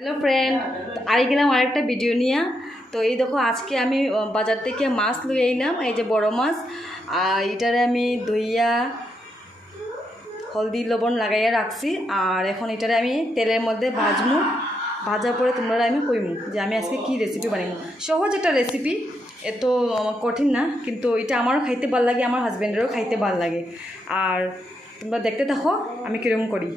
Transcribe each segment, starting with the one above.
Hello friend, I গেলাম আরেকটা ভিডিও নিয়ে। তো এই দেখো, আজকে আমি বাজার থেকে মাছ লই আইলাম। এই যে বড় মাছ, আর এটারে আমি ধুইয়া হলদি লবণ লাগাইয়া রাখছি। আর এখন এটারে আমি তেলের মধ্যে ভাজমু। ভাজার পরে তোমরা আমি কইমু যে আমি আজকে কি রেসিপি বানাইমু। সহজ একটা রেসিপি, এত কঠিন না, কিন্তু এটা আমারও খাইতে ভালো লাগে, আমার হাজব্যান্ডেরও খাইতে ভালো লাগে। আর তোমরা দেখতে থাকো আমি কীরকম করি।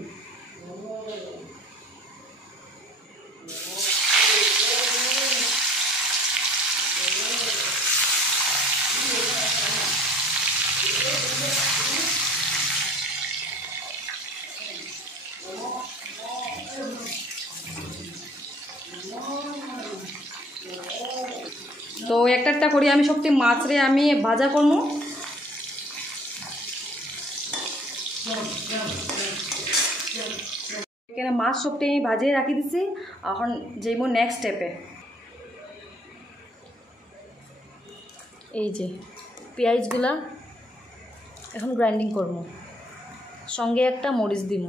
তো একটা করি আমি সত্যি মাছরে আমি ভাজা করবো। এখানে মাছ সবটি আমি ভাজিয়ে রাখি দিছি। এখন যাইব নেক্সট স্টেপে। এই যে পেঁয়াজগুলা এখন গ্রাইন্ডিং করব, সঙ্গে একটা মরিচ দিব।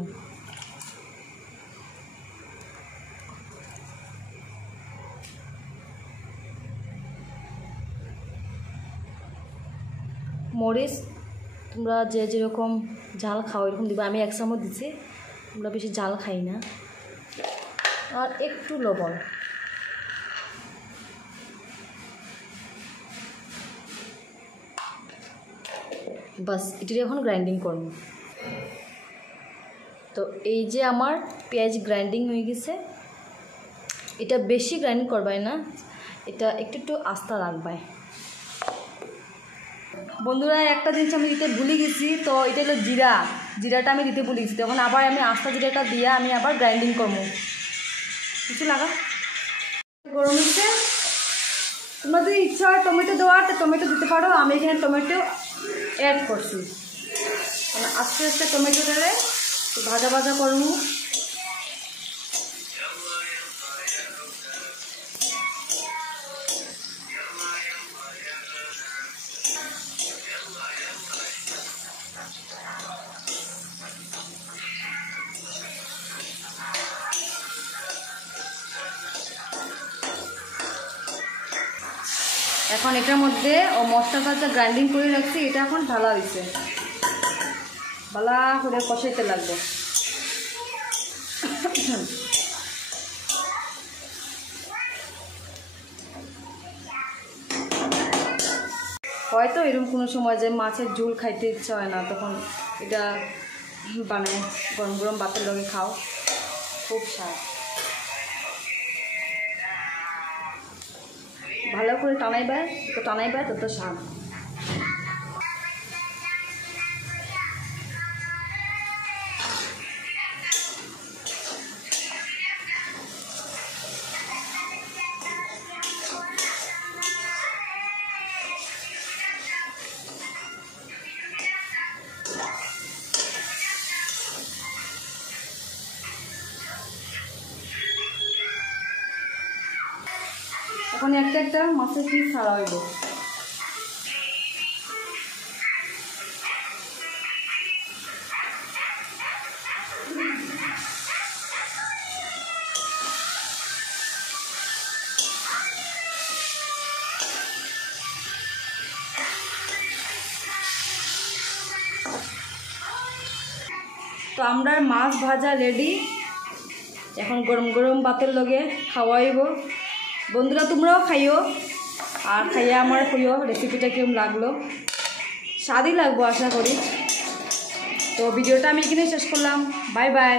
মরিচ তোমরা যে যেরকম ঝাল খাও এরকম দিবা। আমি 1 চামচ দিছি, তোমরা বেশি ঝাল খাই না। আর একটু লবণ। বাস এটি এখন গ্রাইন্ডিং করব। তো এই যে আমার পেঁয়াজ গ্রাইন্ডিং হয়ে গেছে। এটা বেশি গ্রাইন্ডিং করবাই না, এটা একটু আস্তা রাখবাই। বন্ধুরা, একটা জিনিস আমি দিতে ভুলে গেছি, তো এটা হলো জিরাটা আমি দিতে ভুলে গেছি। তখন আবার আমি আস্তা জিরাটা দিয়ে আমি আবার গ্রাইন্ডিং করবো। কিছু লাগা গরম হচ্ছে। তোমরা যদি ইচ্ছা হয় টমেটো দেওয়ার তো টমেটো দিতে পারো। আমি এখানে টমেটো অ্যাড করছি। মানে আস্তে আস্তে টমেটোটারে ভাজা ভাজা করবো। এখন এটার মধ্যে মশলাটা যা গ্রাইন্ডিং করে রাখছি এটা এখন ঢালা হয়েছে। ভালো করে কষাইতে লাগবে। হয়তো এরকম কোনো সময় যে মাছের ঝোল খাইতে ইচ্ছা হয় না, তখন এটা বানায় গরম গরম ভাতের লগে খাও, খুব স্বাদ। ভালো করে টানাইবা তত স্বাদ। এখন একটা মাছের পিস ছাড়া হইব। তো আমরা মাছ ভাজা রেডি। এখন গরম গরম ভাতের লগে খাওয়াইব। বন্ধুরা, তোমরাও খাইও, আর খাইয়া আমার কইও রেসিপিটা কেমন লাগলো। স্বাদই লাগবো আশা করি। তো ভিডিওটা আমি এখানে শেষ করলাম। Bye bye.